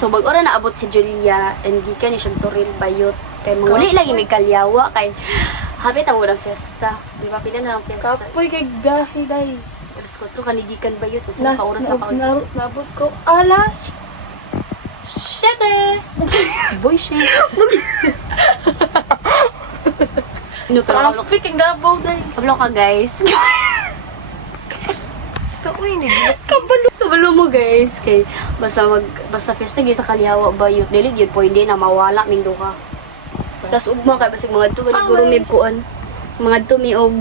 So bag-ora na abot si Julia and gikan ni siyang turil bayot. Kay muli lagi may kalyawa kay hapit ang unang fiesta. Di ba pila na ang fiesta? Kapoy kay gahi day. Alas 4 kanigikan bayot sa kauras na pa. Nabot ko alas 7. Boy shit. Traffic ang gabaw day. Kabalo ka guys. So uy ni Kabalo mo guys kay basta fiesta gyud sa kalyawa bayot dili gyud po hindi na mawala ming duha. Tas ugma kay basig mga tuwa ni gurumib kuan. Mga tumi og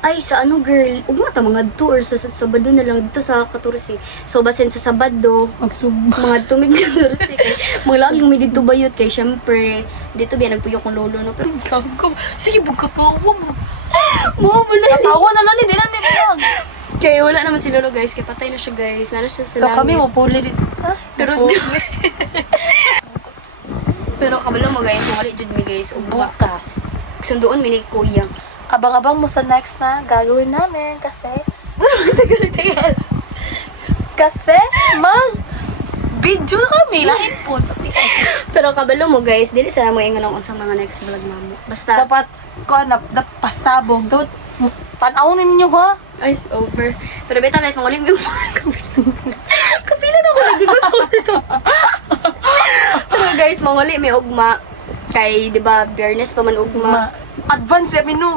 ay sa ano girl, ugma ta mga tour sa Sabado na lang dito sa 14. So basin sa Sabado magsugba. mga tumig na 14 kay mga laging may dito bayot kay syempre dito biya nagpuyok ng lolo no pero Gagam. Sige bugkatawa mo. mo na Tawa na lang din na lang. kay wala naman si lolo guys kay patay na siya guys nala siya sa So kami langit. mo puli dit. Pero pero kabalo mo guys wali jud mi guys ug bukas. sunduon mi ni kuya. Abang-abang mo sa next na gagawin namin kasi kasi video kami lain po sa Pero kabalo mo guys, dili sa mo ingon sa mga next vlog namo. Basta dapat ko na pasabog dapat panawon ninyo ha. ay over. Pero beta guys, mangulim yung kapila na ko lagi ko. Pero guys, manguli may ugma kay di ba Biyernes pa man ugma. Advance pa minu.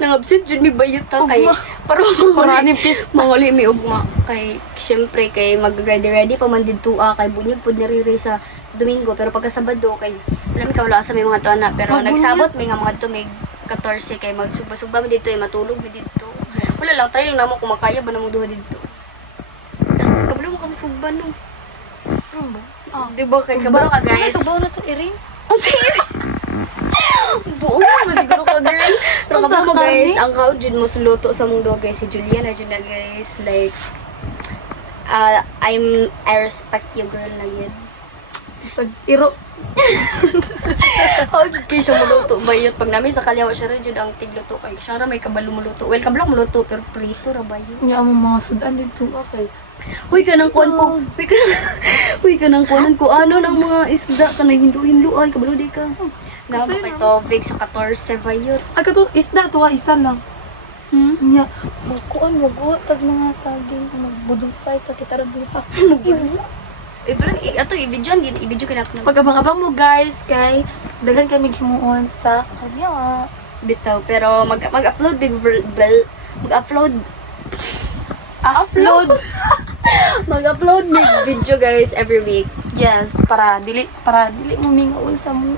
Nang absent jud mi bayot ta kay Ugma. pero Maraming pista. manguli mi ugma kay syempre kay mag-ready pa man didto kay bunyag pud niriri sa Domingo pero pagka Sabado kay wala mi kawala sa may mga tuana pero Magbunyag. nagsabot mi nga mga tumig 14 kay magsugba-sugba mi dito matulog mi dito. Wala lang tayo lang namo kung makaya ba namo duha dito. Tas kabalo mo kami sugba no. Di ba kay kabalo ka guys? Subaw na to iring. Ang sige. Buo mo siguro ka girl. Pero Ang kabalo mo saktan guys, ni. ang kao jud mo sa luto sa mong duha guys si Juliana jud na guys like I respect you girl na yun. Sa iro. How did kayo siya maluto bayot? Pag namin sa kalyawa siya rin dyan ang tigluto kay siya ra may kabalo maluto. Well, kabalo maluto pero prito ra bayot. Nya mo mga sudan dito okay. Huy ka nang kuan ko. Huy ka nang kuanan ko. Ano ng mga isda ka na hindu-hindu ay kabalo di ka. Namo Kasi kay Tovik sa 14 bayot. Aga to isda to isa lang. Hmm? Nya kuan mo go tag mga saging magbudol fry to kita ra duha. Ato i-video ka natin. Pag-abang-abang mo guys kay daghan kami himuon sa kanya. Bitaw pero mag-upload mag-upload mag-upload may video guys every week. Yes, para dili mo mingaon sa mo.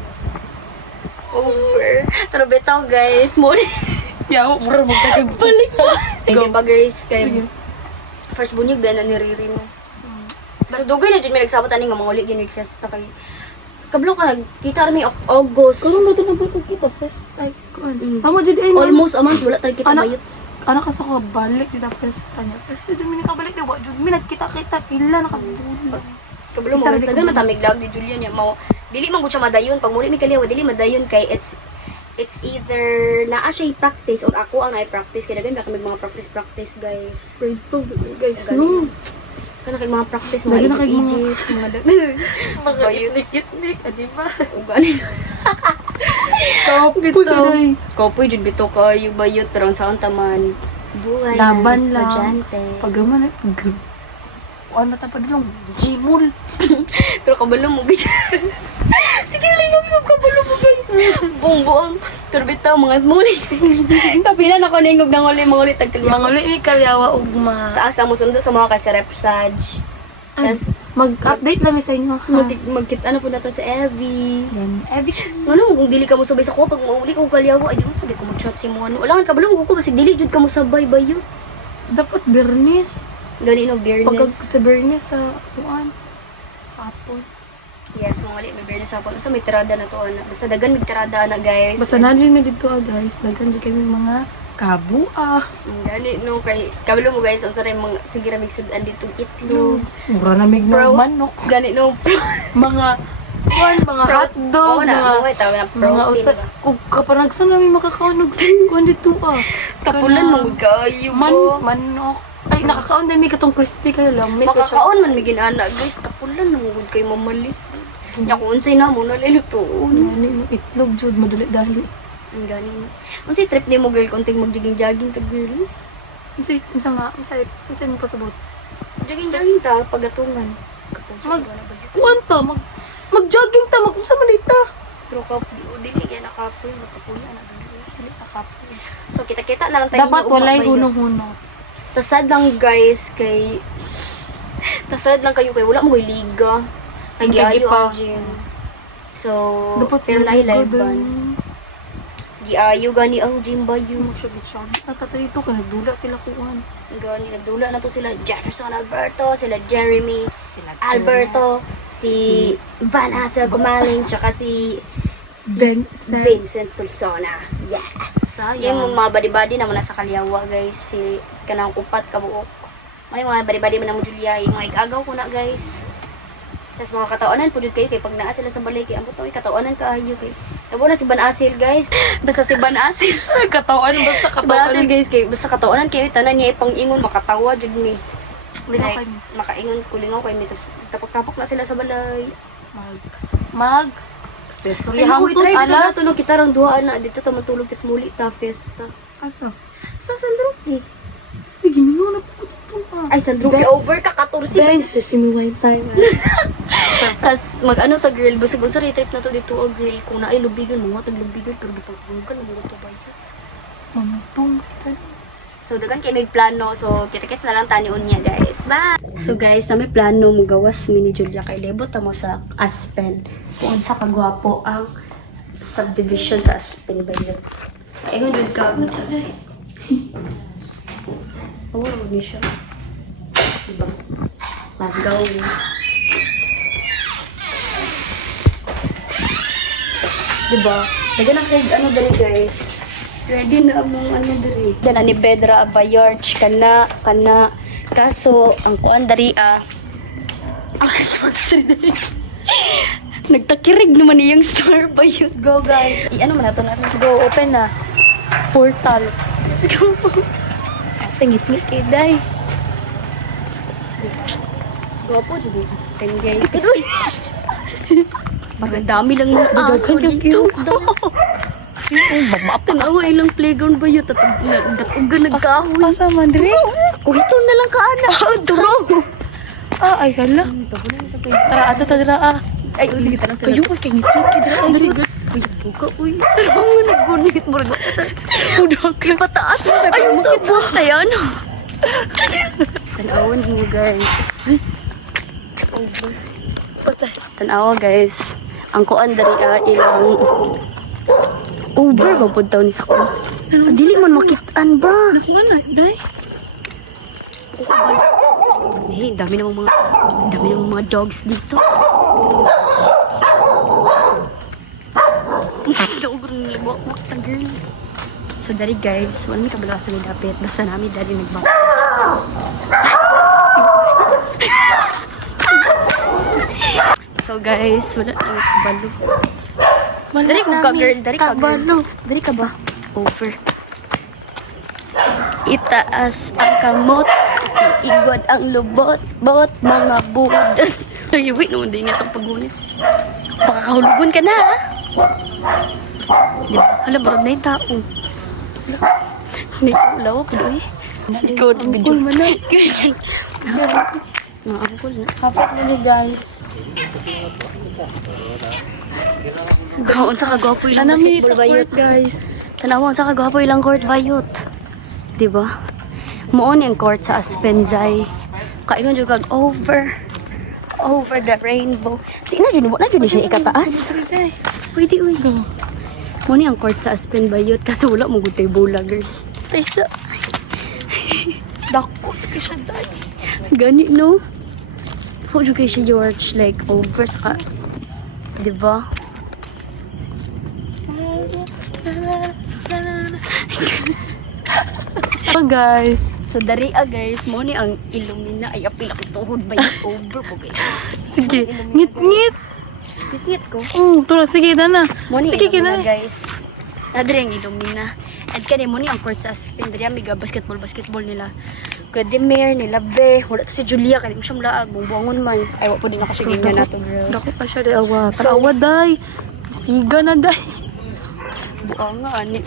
Over. Pero bitaw guys, mo Yaw, mura mo dagang balik mo. Hindi ba guys, kay Sige. first bunyag ba na ni Riri mo. So dugay na jud may nagsabot ani nga mga uli gin fiesta kay kablo ka kita ra may August. Karon na na ba kita fest? Ay, kuan. Tamo jud ay Almost a month wala talaga kita Anak. bayot. Ana ka sa ko balik jud ang festa niya. Kasi jud mi nakabalik di wa jud mi nagkita-kita pila nakabulan. Kablo mo Isa guys, di ko tagal ba- matamig lag ni Julian ya mao. Dili man gud siya madayon pag muli mi kaliwa dili madayon kay it's either naa siya i-practice or ako ang na-practice kay dagan ba kami mga practice guys. Grade 12 guys. Ganun. Kana kay mga practice mga Dali na kay Egypt, mga Mga bayot. itnik-itnik, di ba? Ugani. Kapit Kapoy jud bito kayo bayot pero ang saon taman buhay Laban ng lang. estudyante. Pagaman ano ta pa dilong Gmul. Pero kabalo mo guys. Sige lang yung kabalo mo guys. Buong pero bitaw mga muli. Kapila na ko ningog nang uli mga uli tagkalya. Manguli mi kalyawa ugma. Taas ang musundo sa mga kasirep Saj. Tas Mag-update lang mi sa inyo. Ha? magkit ano po na to sa Evie. Yan. Every Ano mo kung dili ka mo sabay sa ko pag mauli ko kalyawa ay di ko mag-chat si mo ano. Wala kan kabalo mo ko basig dili jud ka mo sabay bayo. dapat Bernis. Gani no Pag Biyernes. sa Bernis sa kuan. Hapon. Yes, mga ulit may Biyernes hapon. So may tirada na to ana. Basta dagan may tirada na guys. Basta na din mi dito guys. Daghan jud kami mga kabua. Gani no kay kabalo mo guys unsa ray mga sige ra migsudan dito itlog. Mura na mig Bro. manok. Gani no. Mga kuan, mga hotdog, Oo na, mga tawag na mga protein. usa ug kapanagsan namin makakaunog kuan dito ah. Tapulan Kana- mong kayo Man, mo. manok. Ay, Ay, nakakaon din may katong crispy kayo lang. May Makakaon man may ginana guys, tapulan namugod kay mamali. Nya kung unsay na mo nalilutoon. Ano yung itlog jud madali-dali. Ang ganing. Unsay trip ni mo girl konting mag-jogging ta girl? Unsay mo pasabot? Jogging ta pagatungan. Kuanta mag-jogging ta mag-unsa man ita? Pero kap dili kay nakapoy matapulan na dili nakapoy. So kita-kita na lang tayo. Dapat walay huno-huno. Tasad lang guys kay tasad lang kayo kay wala mo koy liga. Kay Ang giayo gipa. ang gym. So Dapat pero na live ba? ban. Giayo gani ang gym ba yun? Magsabit-sabit na tatalito ka nagdula sila kuan. Gani nagdula na to sila Jefferson Alberto, sila Jeremy, Sila Alberto, si Van Hassel Gumaling, tsaka si Vincent Sulsona. Yeah. Yung mga badi-badi naman nasa Kalyawa guys. Si kanang upat kabuok. May mga badi-badi man mo Julia, yung mga igagaw ko na guys. Tapos mga kataonan po kayo kay pag naa sila sa balay kay ambot oy kataonan kaayo kay. Nabo na si Van Asil guys. Basta si Van Asil. katawan basta Si Van Asil guys kay basta kataonan kayo tanan niya ipang-ingon makatawa jud mi. Lingaw Like, kay makaingon kulingaw kay mi tas tapok-tapok na sila sa balay. mag Sorry, Ay, hangtod try dito na alas. tunog kita rang duhaan na dito ta matulog tas muli ta fiesta. Asa? Sa Sandroki. Ay, giningaw na po. Ay Sandroki over ka 14 Ben, sesame wine time. tas mag-ano ta girl basig unsa ray type na to dito o girl kung naay lubigan mo tag lubigan pero gipagbugan mo to ba yun? Mamutong. So dagan kay may plano so kita-kits na lang tani unya guys. Bye. So guys, na may plano mo gawas mi ni Julia kay lebot ta mo sa Aspen. Kung unsa kagwapo ang subdivision sa Aspen ba yun? Ingon jud ka. Oh, ni siya. Diba? Let's go. Diba? Lagyan ang kay ano dali guys. Ready na among ano dali. Dala ni Pedra Abayarch kana. Kaso ang kuan dari ang Christmas tree dali. Nagtakirig naman iyang star ba yun? Go guys. I-ano man nato natin. Go, open na. Portal. Let's go. Tingit-ngit kay Day. Go po dyan Aspen guys. Magandami lang ng aso dito. Tanawa ilang playground ba yun? Datugan nagkahoy. Asa man, Dre? Kuhito na lang ka ana. Duro. Ay, hala. Tara, ato ta dira Ay, sige tanong sila. Ayun, kay ngit-ngit kay dira. Dre, Uy, buka, uy. Tanawa naggunit mo rin. Udah ka. Pataas. Ayun, sabot. Tayo, ano? Tanawan niyo, guys. Patay. Tanawa, guys. Ang kuan dari ilang over ba po daw ni sa kuan? Dili man makitaan ba? Nakmana, Day? Eh, dami namang mga dogs dito. Daog rin lagwak-wak ta girl. So dari guys, wala may kabalasan ni dapit. Basta namin dari nagbak. So guys, wala na kabalo. Dari ko ka girl, dari ka girl. Dari ka ba? Over. Itaas ang kamot, iigwad ang lubot, bot mga budas. Nagiwi naman din nga itong pagunit. Pakakahulugon ka na, ha? Diba? Hala, barod na yung tao. May ulaw ko doon eh. Ikaw na video. Angkol man na. Mga angkol na. Kapat mo ni guys. Tanawon sa kagwapo ilang Tanami sa basketball bayot. court, guys. Tanawon sa kagwapo ilang court bayot. Diba? Moon yung court sa Aspenjay. Kaingon dyan kag over the rainbow. Di na dyan siya ikataas. Pwede uy. Moon yung court sa Aspen bayot. Kasi wala mo gutay bola girl. Taysa. Dako, kay siya Day. Gani no? How do you siya George like over saka. Diba? Oh, guys. So dari guys, mo ni ang Illumina ay apil ako tuhod ba yung over po guys. Sige, ngit-ngit. Titiyat ko. Tula, sige, na. Mo ni Sige, Illumina kina. guys. Nadiri ang Illumina. At kani mo ni ang court sa Aspen. Dari amiga basketball nila. Kademir, ni Labe, wala to si Julia, kaya mo siya malaag, bubuangon man. Ay, wala po din ako siya game na nato, girl. Dako pa siya day awa. Tarawa day. Siga na day. Buanga, ani.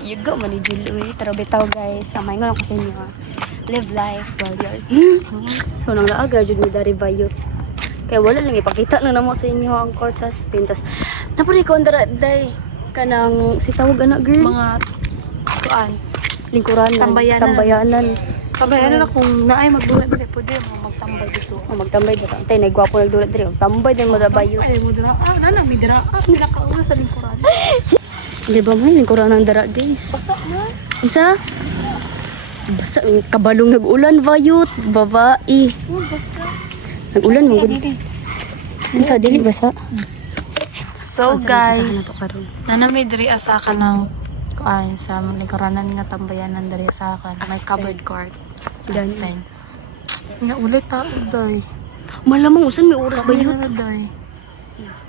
Yuga man ni Julia, uy. Tara bitaw, guys. Samay nga lang kasi niyo, ha. Live life while you're So, nang laag, graduate ni Dari Bayot. Kaya wala lang, ipakita na namo sa inyo ang court sa pintas. Napuri ko, andara, day, kanang, si tawag anak, girl. Mga kuan. Lingkuranan. Tambayanan. Tambayanan. Kabayan na kung naay magdulat ba pwede mo magtambay dito. Oh, magtambay dito. Antay, nagwapo nagdulat dito. Tambay din mo da Bayot. Ay mo dira. Ah, nana may dira. Ah, pinakauna sa lingkuran. Di ba may lingkuranan dara, guys? Basa na. Unsa? Basta kabalong nag-ulan Bayot, babae. Oh, basa. Nag-ulan mo gud. Unsa dili basa? So Saan sa guys, nakitahan na to karon? nana may diri asa ka ng kuan sa lingkuranan nga tambayanan diri sa akin. May covered court. Dani. Spain. Nga ulit tao day. Malamang usan may oras Bayot. Bayot day.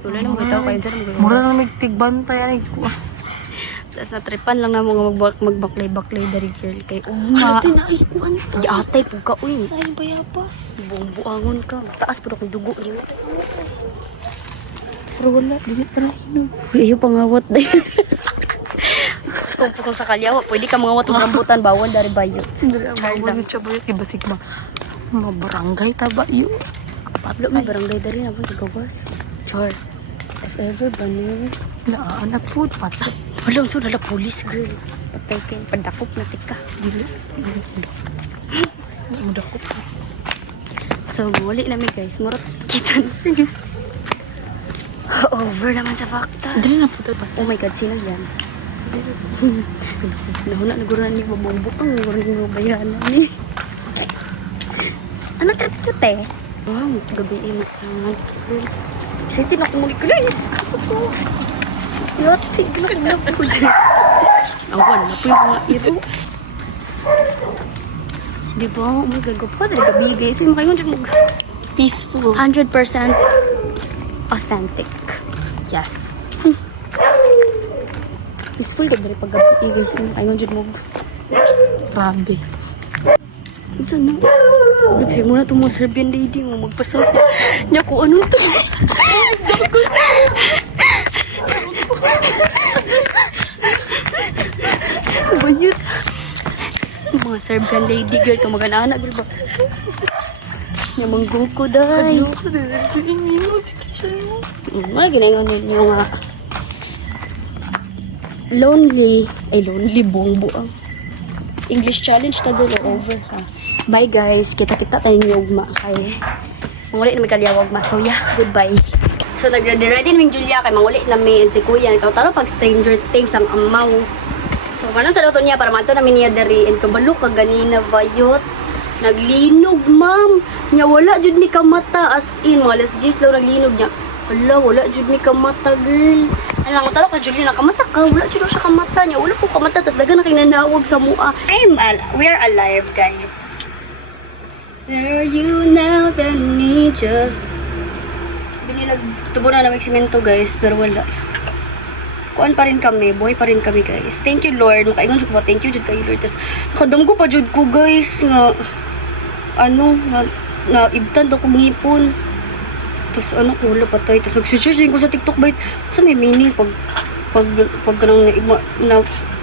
Wala na mo bitaw kayo sa mga. Mura na may tigbantay ay ko. Tapos natripan lang na mga magbaklay-baklay dari girl kay uma. Ate na ay kuan. Di atay pug ka uy. Ay bayapa. Buang-buangon ka. Taas pud akong dugo niyo. Pero wala dili pa na hinog. Uy, ayo pangawat day. Kung sa kalyaw, pwede ka mangawat og rambutan bawal dari Bayot. Dili ang mga siya bayot ibasig ma. Mga barangay taba yu. Pablo may barangay dari na ba gawas. Char. If ever ba no? Naanak po patay. Wala unsa dala police girl. Patay kay padakop na tika. Dili. Muda ko please. So, muli namin guys. Murot kita na sa inyo. Over naman sa fakta. Dili na po tayo. Oh my God, sino yan? Nahuna na guran ni mabumbok ang guran ni mabayanan ni. Ano trip eh? Wow, gabi init naman. Excited ako muli ko lang. Kaso to. Yati, ginakunap ko dyan. Awan na po yung mga iro. Di ba? Oh my God, gapa dali gabi guys. Yung makayon dyan mag Peaceful. 100% authentic. Yes. Peaceful ka dali pag gabi guys. Yung makayon dyan mag Grabe. Ito na. Nagsi mo na itong mga Serbian lady mo. Magpasal siya. Niya kung ano ito. Ano ba yun? Yung mga Serbian lady girl. Kamag-anak girl ba? Niya mangguko dahi. Wala ginagawa ninyo nga. Lonely. Ay, lonely. Buong-buang. English challenge ka girl or over ka. Bye guys. Kita-kita tayo ng ugma. Kay manguli na may kalyawag ma. So yeah, goodbye. So nag-ready naming Julia kay manguli na may si Kuya. Nagtawtaro pag Stranger Things ang amaw. So paano sa dato niya para mato namin niya dari. And kabalo ka ganina Bayot. Naglinog ma'am. Nya wala jud ni kamata as in. Mga alas 10 daw naglinog niya. Wala jud ni kamata girl. Ano lang taro ka Julia nakamata ka. Wala jud siya kamata niya. Wala po kamata tas dagan na kay nanawag sa mua. We're alive guys. Where are you now that I need you? Tubo na namig simento guys, pero wala. Kuan pa rin kami, boy pa rin kami guys. Thank you Lord, makaingon ko po, thank you jud kay Lord. Tas nakadamgo pa jud ko guys nga na ibtan daw kong ngipon. Tas wala patay. Tas nag-search din ko sa TikTok bait. Sa may meaning pag kanang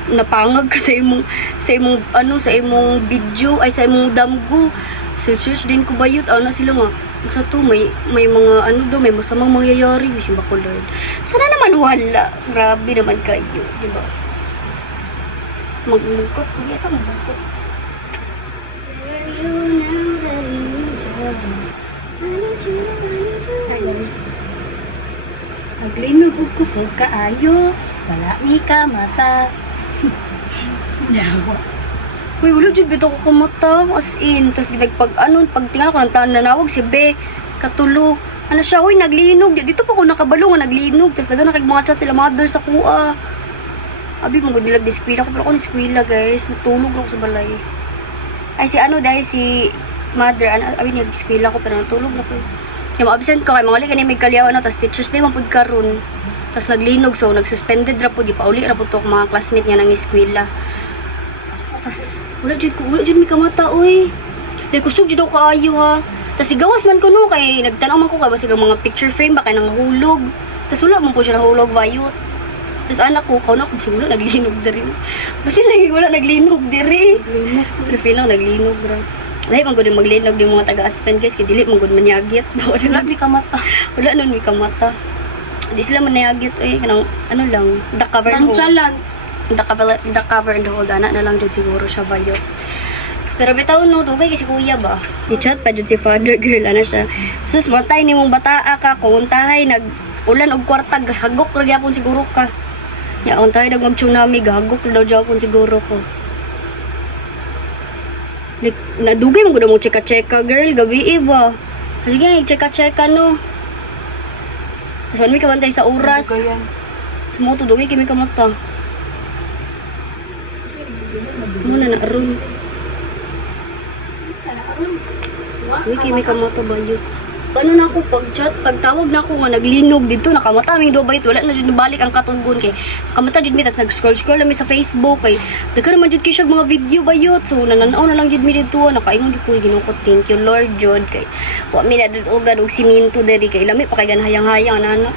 napangag ka sa imong sa imong video ay sa imong damgo. Search din ko Bayot na sila nga sa to may mga daw may masamang mangyayari bisin ba ko Lord. Sana naman wala. Grabe naman kayo, di ba? Magmungkot, kuya sa magmungkot. Hi guys. Naglinog og kusog kaayo. Wala mi ka mata. Yawa. Uy, wala jud bitaw ko kamata as in. Tas pag tingnan ko nang nanawag si Be katulo. Ano siya, uy, naglinog. Dito pa ko nakabalo nga naglinog. Tas daga nakig mga chat sila mother sa kuha. Abi mo dilag di eskwela ko pero ako ni eskwela guys. Natulog ako sa balay. Ay si dahil si mother abi ni eskwela ko pero natulog na ko. Kaya ma-absent ko kay mga kani may kalyaw tas teachers day man pud karon. Tas naglinog so nagsuspended ra pud, ipauli ra pud to mga classmate niya nang eskwela. Tas Wala jud mi kamata oy. Dahil kusog jud ako kaayo ha. Tapos igawas man ko no kay nagtanaw man ko kay basig ang mga picture frame ba kay nangahulog. Tapos wala man po siya nahulog bayot. Tapos anak ko, kauna ko siguro naglinog diri. Basi lagi wala naglinog diri. Pero feel lang naglinog bro. Lahi man gud maglinog di mga taga-Aspen guys kay dili man gud manyagit. Wala mi kamata. Wala nun mi kamata. Di sila manayagit eh kanang ano lang, the cover and hold. Nonchalant. The cover and hold ana na lang jud siguro siya bayot. Pero bitaw no, tugay kasi kuya ba. I-chat pa jud si father girl ana siya. Sus matay nimong bataa ka kung untahay nag ulan og kwarta hagok ra gyapon siguro ka. Ya untahay nag magtsunami gahagok daw gyapon siguro ko. Like, nadugay man gud mo cheka-cheka girl gabi ba. Sige nga cheka-cheka no. Kasi may kabantay sa oras. Ganyan. Sumuto dugay kami kamata. Muna na aron. Uy, kay may kamata bayot. Ano na ako pag-chat, pagtawag na ako nga naglinog dito, nakamata aming do bayot, wala na jud nabalik ang katugon kay nakamata jud mi tas nag-scroll na mi sa Facebook kay daghan man jud kay siya mga video bayot. So nananaw na lang jud mi dito, nakaingon jud ko ginukot. Thank you Lord jud kay wa mi na dud og siminto diri kay lami pa kay ganhayang-hayang nana.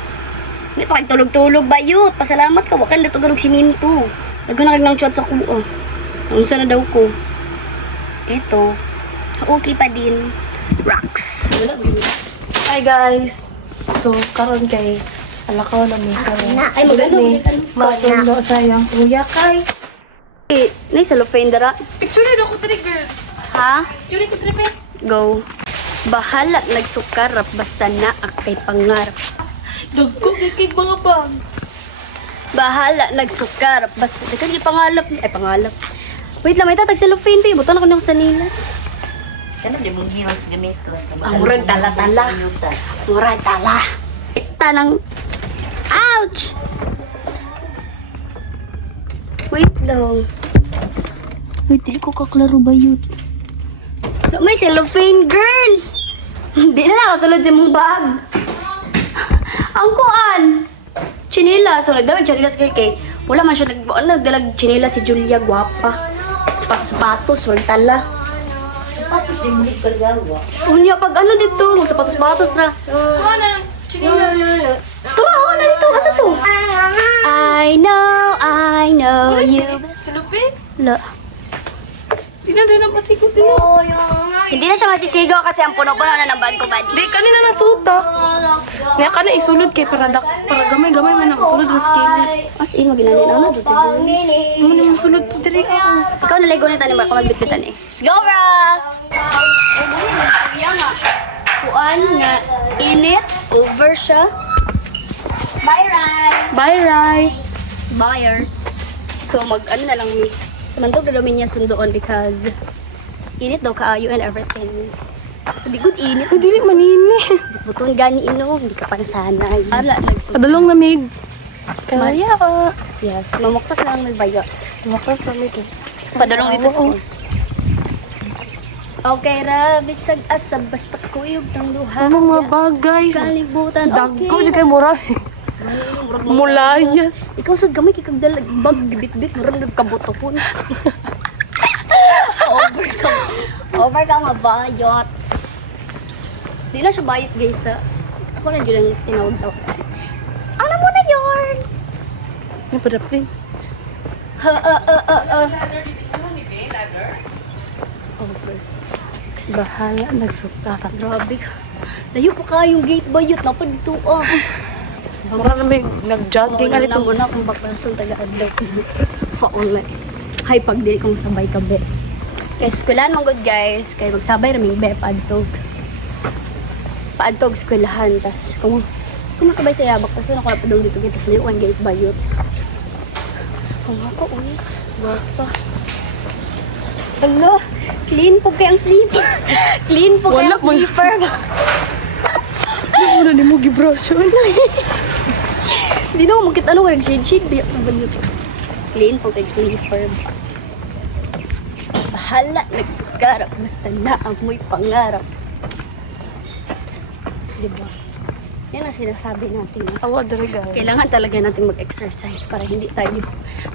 May pa kay tulog-tulog bayot. Pasalamat ka wa kan dito og siminto. Daghan na kay chat sa ko. Unsa na daw ko? Eto. Okay pa din. Rocks. Hi guys. So karon kay alakaw na mi karon. Ay, magano, Masundo sa iyang kuya kay. Eh, nay cellophane dara. Picture na ako diri girl. Ha? Picture ko diri. Go. Bahala nagsukarap basta na kay pangarap. Dagko kay mga bag. Bahala nagsukarap basta dagan gi pangalap. Ay pangalap. Wait lang, may tatag cellophane pa. Butan ako ng sanilas. Ano di mong heels gamito? Ang murag tala-tala. Murag tala. Tanang. Ouch! Wait lang. Wait, dili ko kaklaro ba yun? May cellophane, girl! Hindi na ako sulod sa mong bag. Ang kuan! Chinila. So, nagdamag chinilas, girl, kay wala man siya nagdalag chinila si Julia, guwapa. Sapatos, wag tala. Tapos di mo rin kalgawa. Unya, pag ano dito, sapatos-patos na. Ano? Chinilas. Turo ako na dito, asa to? I know you. Silupin? La. Di na rin ang pasikot din. Hindi na siya masisigaw kasi ang puno-puno na ng bag ko, buddy. Di kanina nasuta. Nga ka na isulod kay para gamay-gamay man nakasulod mas kili. As in, maginani na ako dito. Ano na masulod po diri ako. Ikaw na lego na tayo, Marco, magbitbitan eh. Let's go, bro! Kuan nga, init, over siya. Bye, Rai! Bye, Rai. Buyers. So, ano na lang mi. Samantog na namin niya sundoon because init daw kaayo and everything. Hindi good init. Ay, dili manini. Buton gani ino, hindi ka pa nasanay. Ala, Padulong lamig. Kaya ka. yes, mamuktas na lang nagbayot. Tumakas lamig eh. Padulong dito sa Oo. Okay ra, bisag asab basta kuyog tang duha. Ano mga bagay. Kalibutan. Dagko siya kay mura. Mulayas. Ikaw sa gamay kay kag dalag bag bit-bit murag nagkabuto pun. Over ka mabayot. Di na siya bayot guys sa ako na dyan ang tinawag. Ano mo na yarn? Yung padapin. Over. Bahala, nagsukta. Grabe ka. Layo pa kayong gate bayot na pa dito ah. Mura lamig. Nag-jogging Ano alit na mo na kung baklasong taga-adlaw. Pa-online. Hay, pag dili kong sabay ka, be. Kaya eskwelahan mo good, guys. Kaya magsabay raming be, paadtog. Paadtog eskwelahan. Tas, kung masabay sa yabak, tas wala ko na padong dito, tas layuan gate bayot. Ang ako, uy. Bata. Ala, clean po kayang sleeper. Clean po Wala kayang mo. sleeper. Ano ni mo gibrasyon? Hindi na ako makita ano ko nag-shade-shade. Biyak na bayot. Clean po kayang sleeper. Bahala, nagsukarap. Basta naamoy pangarap. Diba? Yan ang sinasabi natin. Awa dali guys. Kailangan talaga natin mag-exercise para hindi tayo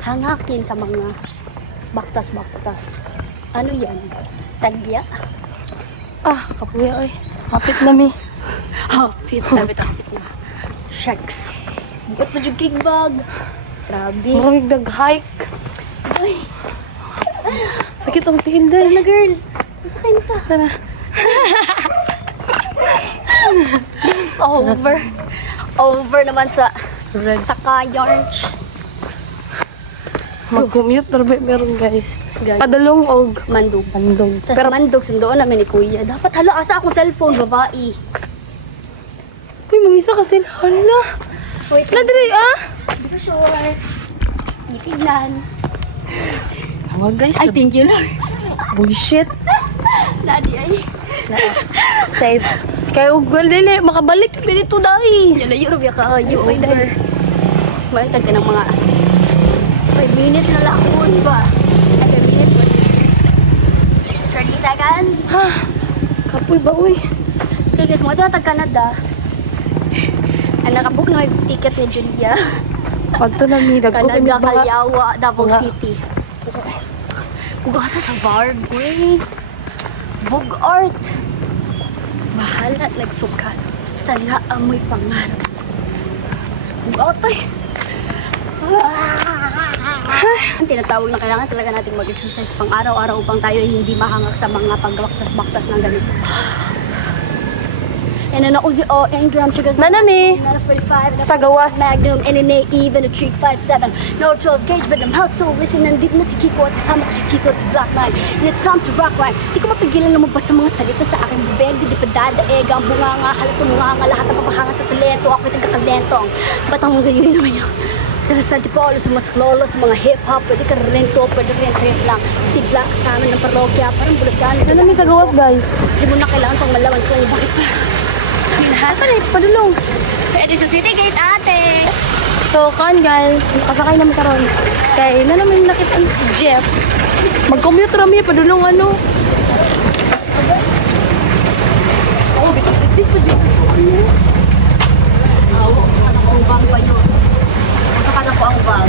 hangakin sa mga baktas-baktas. Ano yan? Tagya? Ah, kapuya ay. Hapit na mi. Oh, fit na. Shucks. Ba't mo yung cake bag? Grabe. Maraming nag-hike. Ay, Sakit ang tiin tara day. na girl. Masakay na ta. Tara. Over. Over naman sa Red. Yarch. Mag-commute na rin meron guys. Gag. Padalong og Mandog. pandong. Tapos Pero mandog, sundoon namin ni Kuya. Dapat hala, asa akong cellphone, babae. uy, mag-isa kasi. Hala. Wait, Ladri ah. Di ba sure? Itignan. Mga guys, Ay, thank you, Lord. bullshit. Ladi ay. Safe. Kaya og dili makabalik dito dai. Yalayo, Rabia ka. You over. Maantag ka ng mga 5 minutes na lakon ba? Ay, 5 minutes ba? 30 seconds. Ha. Kapoy ba uy? Okay guys, mga tawag Canada. Ang nakabook na yung ticket ni Julia. Padto na mi dagko kami Canada, mga Calyawa, Davao Mga- City. Ugasa sa Varg, wey. Vogue art. Bahala, nagsukat. Sana amoy pangarap. Ugatoy. Ang tinatawag na kailangan talaga natin mag-exercise pang araw-araw upang tayo ay hindi mahangak sa mga pagbaktas-baktas ng ganito. And then uzi o Ingram sugars. Nanami. Sa gawas. Magnum, NNA, even a 357. No 12 gauge, but I'm out so listen. Nandito na si Kiko at kasama ko si Chito at si Black Knight. And it's time to rock right. Di ko mapigilan na magbasa mga salita sa aking bubeg. Di pa dadaeg ang bunganga, halatong nga lahat ng kapahanga sa talento. Ako'y nagkatalento. Batang mga ganyan naman yun. Pero sa Antipolo, sumasaklolo sa mga hip-hop. Pwede ka rin to, pwede rin lang. Sigla kasama ng parokya, parang bulagan. Nanami sa gawas guys. Di mo na kailangan pang malaman kung bakit pa. Asa na padulong. Pwede sa City Gate, ate! So kan guys, makasakay naman karon. Kay na naman nakita ang jeep. Mag-commute rami padulong ano. Oh, bitik-bitik pa dyan. Ano? Awo, ano ko ang bag ba yun? Saka na po ang bag.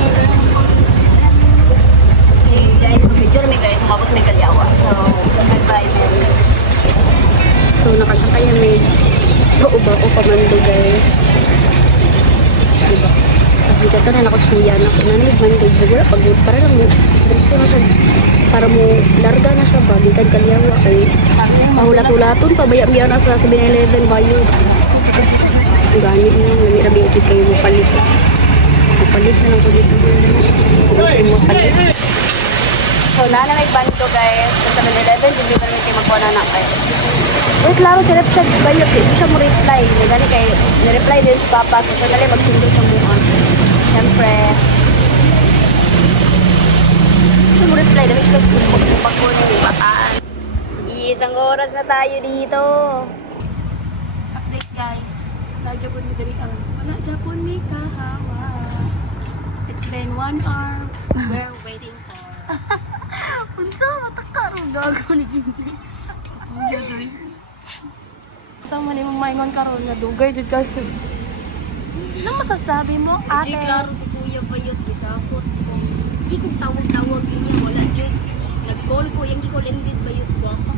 Okay guys, video na guys, umabot may Calyawa. So, bye-bye. So, nakasakay na may bao-bao pamando guys. Diba? Kasi dito na ako sa kuya na kung nanig mandog. Wala pag para lang mo. Diretso na siya. Para mo larga na siya ba. Bikan Calyawa. Ay, mahulat-hulaton. Pabaya-baya na sa 7-Eleven ba yun. Gani nyo. Nami-rabi ito kayo mapalit. Mapalit na lang ko dito. Mapalit. So, nana may bando guys. Sa 7-Eleven, hindi pa naman kayo magkuha na kayo. Wait, klaro si Repshags ba yun? Ito siya mo reply. May gani kay ni-reply din si Papa. So, siya nalang magsundo sa mukha. Siyempre. Siya mo reply. Dami siya sumog sa pagko niya. May bataan. Isang oras na tayo dito. Update guys. Nadya po ni Dari ang wala dya po ni kahawa. It's been 1 hour. We're waiting for. Unsa, matakaro gago ni Gingrich. Sama ni mong maingon karon nga dugay jud ka. Nang masasabi mo ate? Di klaro si Kuya Bayot. Isapot. Di kong tawag-tawag niya. Wala, Jud. Nag-call ko. Yung di-call ended Bayot. Wapa.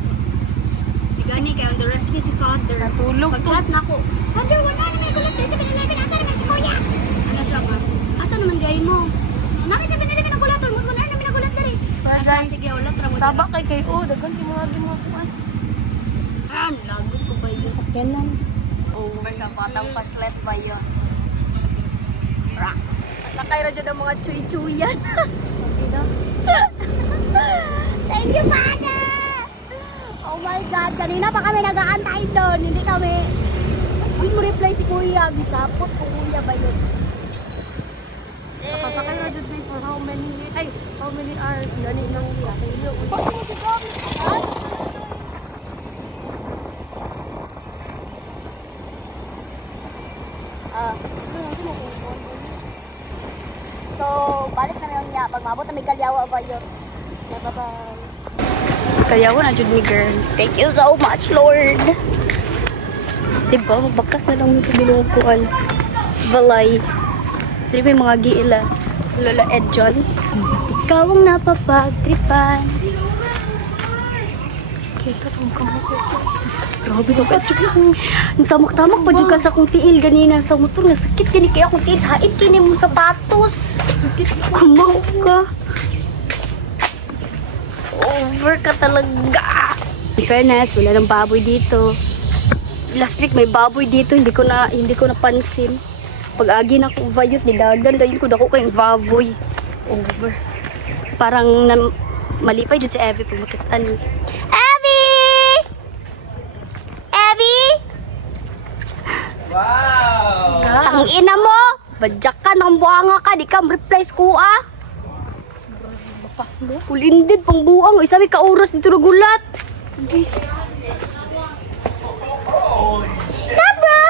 Di gani kaya on the rescue si Father. Natulog to. Pag-chat na ako. Father, wala na may gulat tayo sa 7-Eleven. Asa naman si Kuya? Ano siya nga? Asa naman gay mo? Namin 7-Eleven ang gulat. Almost 1 hour namin ang gulat na rin. So Asya, guys, sige, wala. Tara mo sabak kay kayo. Oh, daghan ti mga kuan. Lagot ko Bayot. Sakyan lang. Over sa patang paslet Bayot. Rocks. Masakay ra dyan ang mga chuy-chuyan. Thank you, Father! Oh my God, kanina pa kami nag-aantay doon. Hindi kami... Hindi mo reply si Kuya. Bisapot ko Kuya ba yun? Nakasakay na jud for how many hours gani nang kuya. So, balik na ngayon niya. Pag maabot na may Calyawa ba yun? Bye-bye. Calyawa na jud ni girl. Thank you so much, Lord. Diba? Magbakas na lang mo sa binukuan. Balay. Di ba yung mga giila? Lola Ed John. Ikaw ang napapagtripan. Kita sa mukha mo dito. Grabe sa tamak-tamak pa jud ka sa akong tiil ganina sa motor nga sakit gani kay akong tiil sa hait kini mo sapatos. Sakit. Kumaw ka. Over ka talaga. In fairness, wala nang baboy dito. Last week may baboy dito, hindi ko napansin. Pag-agi na akong vayot, nidagan dayon ko dako kayong baboy. Over. Parang malipay dyan si Evie pag makita ni. Evie! Evie! Wow! Ang ina mo! Badyak ka ng buanga ka, di ka reply ko ah! Bapas mo. Ulindid pang buang, isa may kauras dito na gulat. Sabra!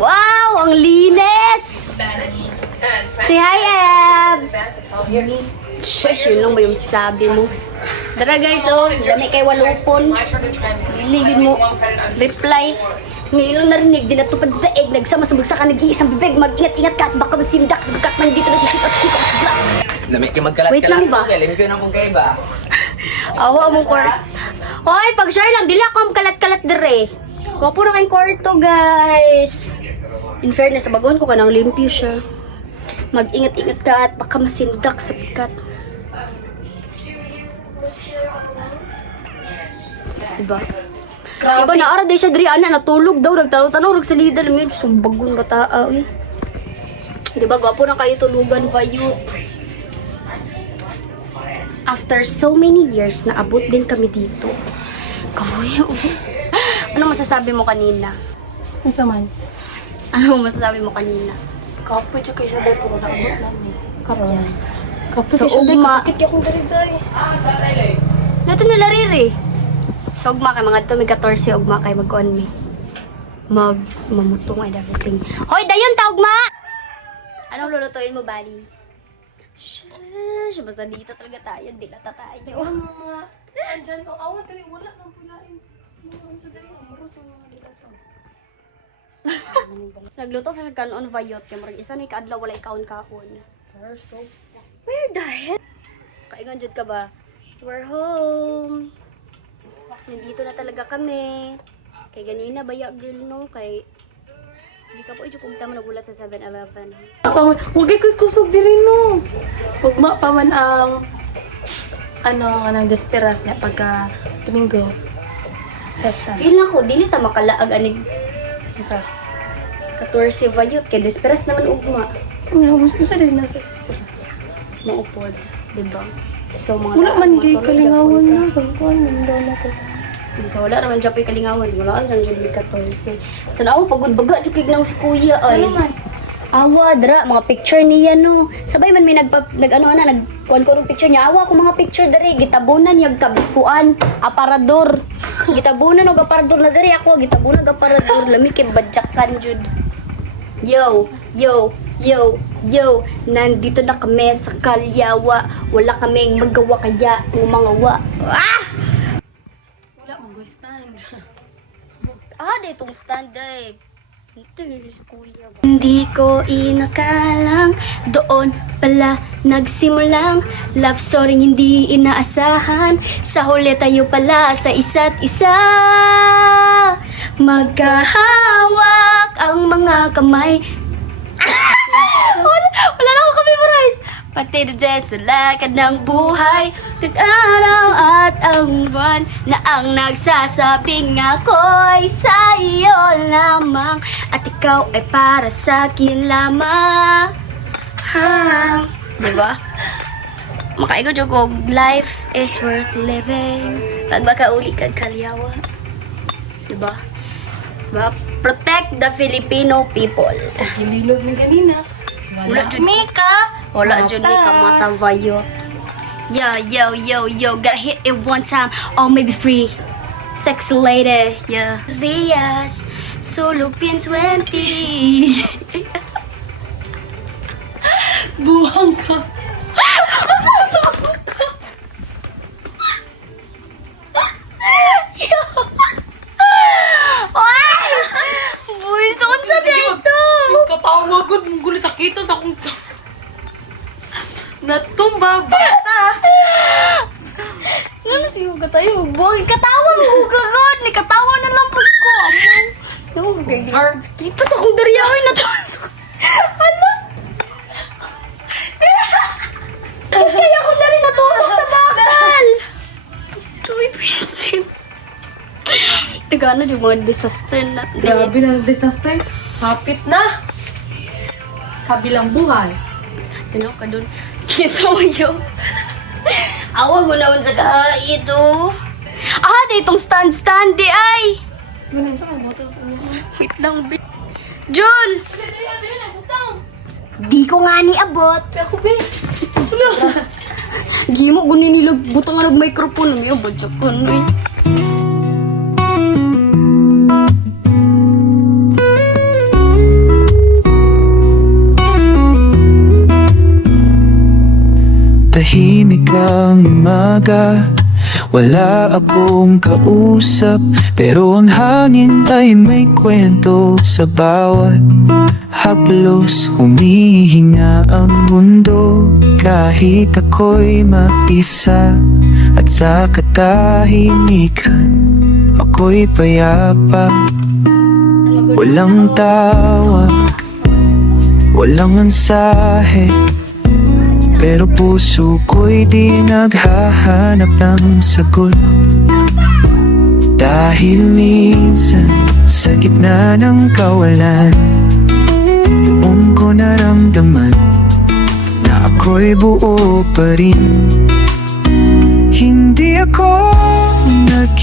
Wow, ang linis! Say hi, Abs! Shush, yun lang ba yung sabi mo? Tara guys, oh, dami kay walupon. Liligid mo, reply. Ngayon lang narinig, di natupad na daig, nagsama sa bagsakan, nag-iisang bibig, mag-ingat-ingat ka at baka masindak sa bagkat nandito na si Chik at si Kiko at si Black. Lamig kayo magkalat-kalat. Wait lang ba? Galim ko na kung kayo ba? Awa mong court. Hoy, pag-share lang, dili ako ang kalat-kalat dire. Kuha po na kayong kwarto, guys. In fairness, baguhan ko ka ng limpyo siya. Mag-ingat-ingat ka at baka masindak sa pikat. Diba? Iba na ara day siya diri ana natulog daw nagtanaw-tanaw sa lidal mi sumbagon bata eh. Diba gwapo na kayo tulugan kayo. After so many years naabot din kami dito. Kamuya. Ano masasabi mo kanina? Ang saman. Ano masasabi mo kanina? Kapoy siya kayo siya dahil puro naabot namin. Karoon. Yes. Kapoy Sa siya dahil ugma. kasakit ka kong dariday. Nato nila riri. So ugma kay mga to may 14 ugma kay mag-on me. Mamutong and everything. Hoy, dayon ta ugma. Anong lulutuin mo, Bali? Shush, basta dito talaga tayo, di na tayo. Mga, andyan ko, awan tali, wala nang pulain. Mga sa dali, amuros ng mga dito. Nagluto sa kanon vayot kay murag isa ni kaadlaw wala ikaon kahon. So, Where the hell? Kaingon jud ka ba? We're home. Nandito na talaga kami. Kay ganina baya girl no kay di ka po ito kung tama nagulat sa 7-Eleven. huwag ko'y kusog diri no. Ugma pa man ang anong desperas niya pagka Domingo. Festa. Feel na ko dili ta makalaag anig Ito. 14 vayot kay desperas naman ugma. Ano, gusto din nasa desperas. Maupod, di ba? So mga Wala man mga gay tuloy, kalingawan Japon na. ka. Saan ko na ko. So wala raman Japoy kalingawan, wala lang jud 14. Tanaw pagod baga jud kay si kuya ay. Ano man? Awa dra mga picture niya no. Sabay man may nag ano na nagkuan ko ng picture niya. Awa ko mga picture diri gitabunan yag kabikuan aparador. Gitabunan og aparador na diri ako gitabunan og aparador lami kay badyakan jud. Yo, yo, yo, yo. Nandito na kami sa Kalyawa. Wala kaming magawa kaya ng mga Ah! Wala, mag-go stand. Ditong stand eh. Ito yung kuya. Hindi ko inakalang doon pala nagsimulang love story hindi inaasahan. Sa huli tayo pala sa isa't isa. Magkahawak ang mga kamay. wala na ako ka-memorize. Pati dyan sa lakad ng buhay, tag-araw at ang buwan na ang nagsasabing ako'y sa'yo lamang at ikaw ay para sa'kin lamang. Ha? Diba? Makaigo dyan ko, life is worth living. Pag makauli kag Kalyawa. Diba? Diba? Protect the Filipino people. Sa gililog ni ganina. Wala Wala dyan. Mika. Wala dyan ni kamata vayo. Yo, yo, yo, yo, gotta hit it one time. Oh, maybe free. Sexy lady, yeah. Días, solo pienso en ti. Buhang ka. Uy, saan sa dito? Katawagod mong gulit sa kito sa akong... Natumba, basa. Ano siyo ka tayo? Buhay ka Tapos akong dariyahin na to. Ano? Kaya ako dali natusok sa bakal. Tuwi pisit. Tagano yung mga disaster na. Grabe na disaster. Hapit na. Kabilang buhay. Ano ka dun? Ito yun. Awag mo naman sa kaha ito. Ah, na itong stand di ay. Ganun sa mga motor. Wait lang, bi. Jun! Di ko nga ni abot. Ako, be. Gimo, gunin nila butang nga nag-microphone. May abot siya ko, eh. Tahimik ang umaga, wala akong kausap, pero ang hangin ay may kwento sa bawat haplos. Humihinga ang mundo kahit ako'y mag-isa, at sa katahimikan ako'y payapa. Walang tawag, walang mensahe, pero puso ko'y di naghahanap ng sagot. Dahil minsan sa gitna ng kawalan, doon ko naramdaman na ako'y buo pa rin. Hindi ako nag